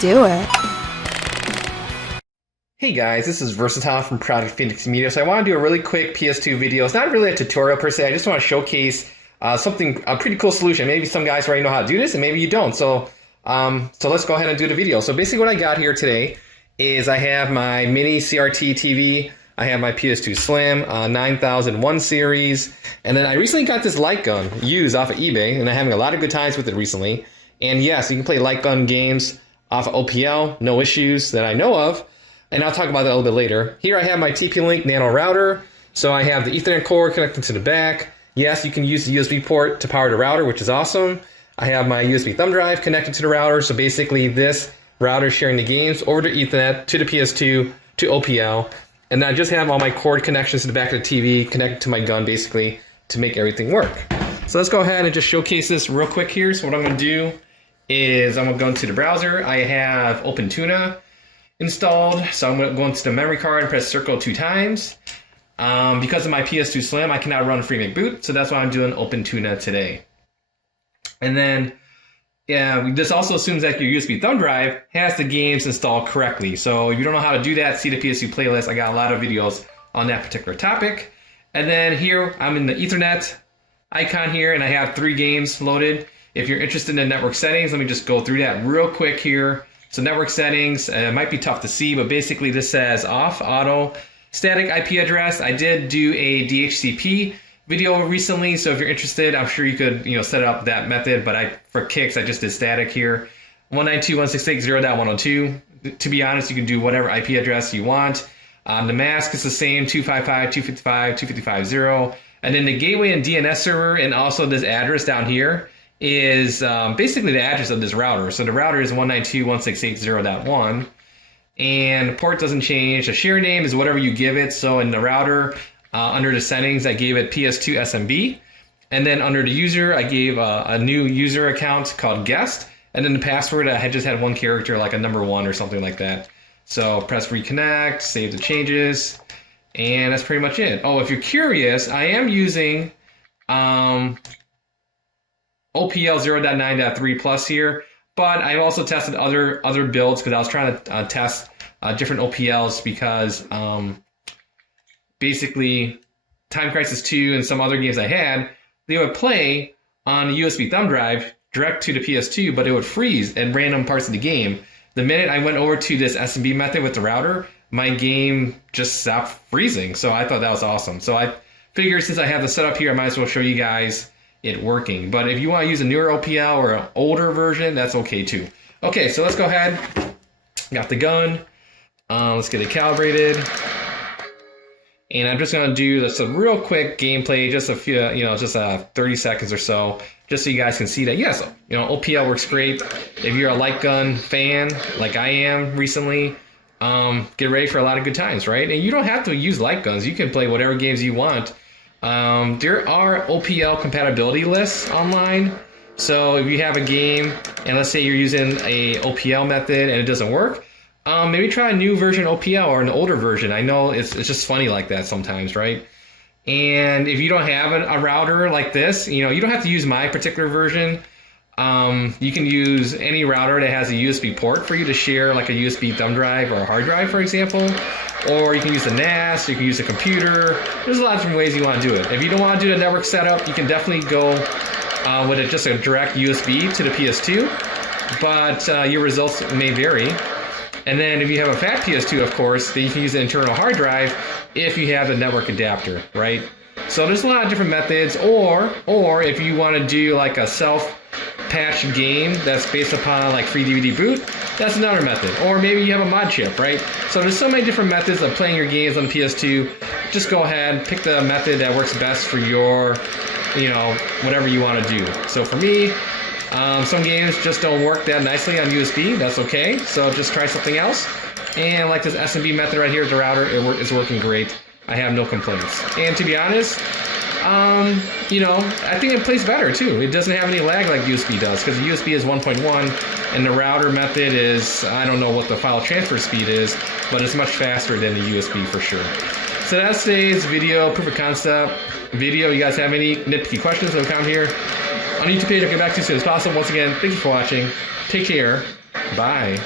do it. Hey guys, this is Versatile from Project Phoenix Media. So I want to do a really quick PS2 video. It's not really a tutorial per se. I just want to showcase a pretty cool solution. Maybe some guys already know how to do this, and maybe you don't. So let's go ahead and do the video. So basically, what I got here today is I have my mini CRT TV. I have my PS2 Slim 9001 series, and then I recently got this light gun used off of eBay, and I'm having a lot of good times with it recently. And yes, you can play light gun games off of OPL, no issues that I know of. And I'll talk about that a little bit later. Here I have my TP-Link Nano router. So I have the Ethernet cord connected to the back. Yes, you can use the USB port to power the router, which is awesome. I have my USB thumb drive connected to the router. So basically this router is sharing the games over to Ethernet to the PS2 to OPL. And I just have all my cord connections to the back of the TV connected to my gun basically to make everything work. So let's go ahead and just showcase this real quick here. So what I'm going to do is I'm going to go into the browser. I have OpenTuna installed, so I'm going to go into the memory card and press circle 2 times. Because of my PS2 Slim, I cannot run FreeMake Boot, so that's why I'm doing OpenTuna today. And then, yeah, this also assumes that your USB thumb drive has the games installed correctly. So if you don't know how to do that, see the PS2 playlist. I got a lot of videos on that particular topic. And then here, I'm in the Ethernet icon here, and I have 3 games loaded. If you're interested in network settings, let me just go through that real quick here. So network settings, it might be tough to see, but basically this says off, auto, static IP address. I did do a DHCP video recently, so if you're interested, I'm sure you could set up that method, but for kicks, I just did static here. 192.168.0.102. To be honest, you can do whatever IP address you want. The mask is the same, 255.255.255.0. And then the gateway and DNS server, and also this address down here, is basically the address of this router. So the router is 192.168.0.1, and port doesn't change. The share name is whatever you give it. So in the router, under the settings, I gave it PS2 SMB, and then under the user, I gave a new user account called guest, and then the password, I had just had one character, like a number 1 or something like that. So press reconnect, save the changes, and that's pretty much it. Oh, if you're curious, I am using OPL 0.9.3 plus here, but I've also tested other builds because I was trying to test different OPLs because basically Time Crisis 2 and some other games I had, they would play on a USB thumb drive direct to the PS2, but it would freeze at random parts of the game. The minute I went over to this SMB method with the router, my game just stopped freezing. So I thought that was awesome. So I figured since I have the setup here, I might as well show you guys it working. But if you want to use a newer OPL or an older version, that's okay too. Okay, so let's go ahead. Got the gun. Let's get it calibrated. And I'm just going to do this a real quick gameplay, just a few, just 30 seconds or so, just so you guys can see that, yes, OPL works great. If you're a light gun fan, like I am recently, get ready for a lot of good times, right? And you don't have to use light guns. You can play whatever games you want. There are OPL compatibility lists online. So if you have a game and let's say you're using a OPL method and it doesn't work, maybe try a new version OPL or an older version. I know it's just funny like that sometimes, right? And if you don't have a router like this, you don't have to use my particular version. You can use any router that has a USB port for you to share, like a USB thumb drive or a hard drive, for example. Or you can use the NAS, you can use a computer. There's a lot of different ways you want to do it. If you don't want to do the network setup, you can definitely go with just a direct USB to the PS2, but your results may vary. And then if you have a fat PS2, of course, then you can use an internal hard drive if you have the network adapter, right? So there's a lot of different methods, or if you want to do like a self-patched game that's based upon like free DVD boot, that's another method. Or maybe you have a mod chip, right? So there's so many different methods of playing your games on the PS2. Just go ahead, pick the method that works best for your, whatever you want to do. So for me, some games just don't work that nicely on USB. That's okay. So just try something else. And like this SMB method right here with the router, it's working great. I have no complaints. And to be honest, I think it plays better too. It doesn't have any lag like USB does because the USB is 1.1 and the router method is, I don't know what the file transfer speed is, but it's much faster than the USB for sure. So that's today's video, proof of concept video. You guys have any nitpicky questions, leave a comment here. On the YouTube page, I'll get back to you as soon as possible. Once again, thank you for watching. Take care. Bye.